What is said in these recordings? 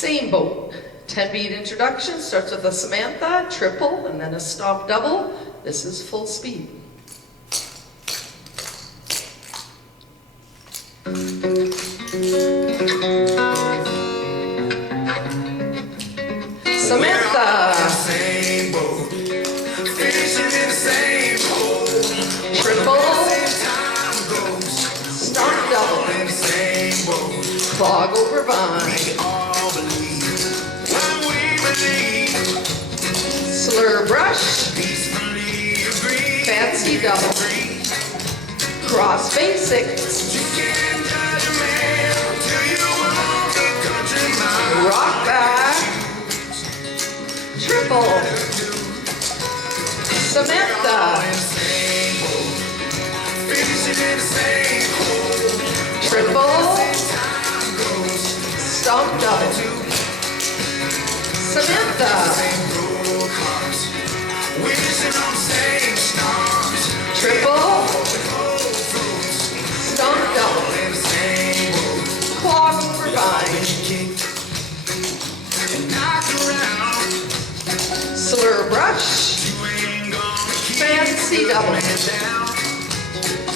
Same boat. 10-beat introduction starts with a Samantha, triple, and then a stomp double. This is full speed. Samantha. Same boat, fishing in the same hole. Triple. Time goes, Stomp double. in the same boat. Clog over vine. We all believe what we believe. Slur brush. Peacefully agree. Fancy double. Cross basics. You can't judge a man till you walk the country mile. Rock back. Triple. Samantha. Same boat, fishing in the same hole. Triple. Time goes, Stomp double. Samantha. same roll cars, wishing on the same stars. Triple. Stomp double. In the same boat, Clog over vine. kicked and knocked around. Slur brush. You ain't gonna keep Fancy double. me down.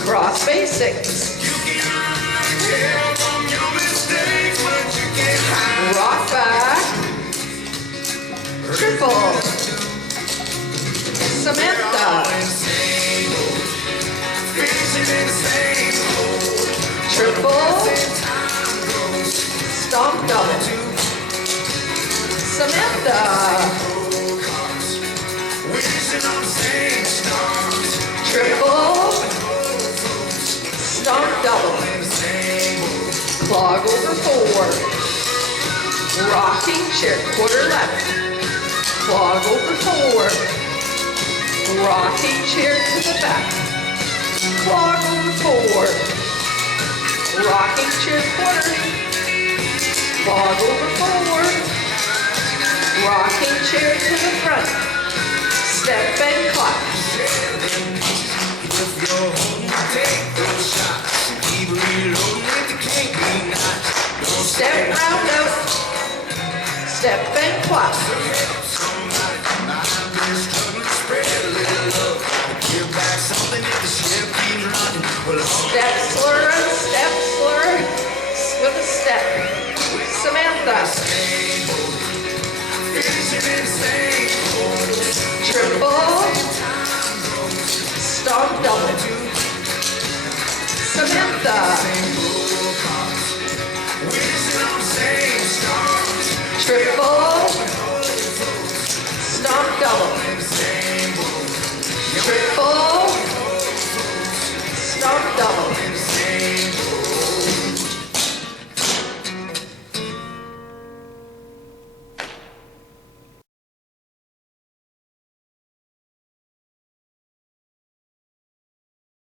Cross basics. You can tell from your mistakes, but you can't hide. Rock back. Triple. Samantha. Same boat, fishing in the same hole. Triple. Time goes, Stomp double. Samantha. roll cars, wishing on the same stars. Triple. Stomp double. In the same boat, Clog over four. Rocking chair quarter left. Clog over four. Rocking chair to the back. Clog over four. Rocking chair quarter. Clog over four. Rocking chair to the front. Step and clap. if you're home, take those shots. Keep reloading with the kinky knots. Don't Step round out. Step and clap. somebody I've been struggling to spread a little love. Give back something if the ship keeps running. Well, Step slur and step slur with a step. Samantha. same boat, fishing in the same hole. Triple. Time goes, Stomp double. Samantha. same boat,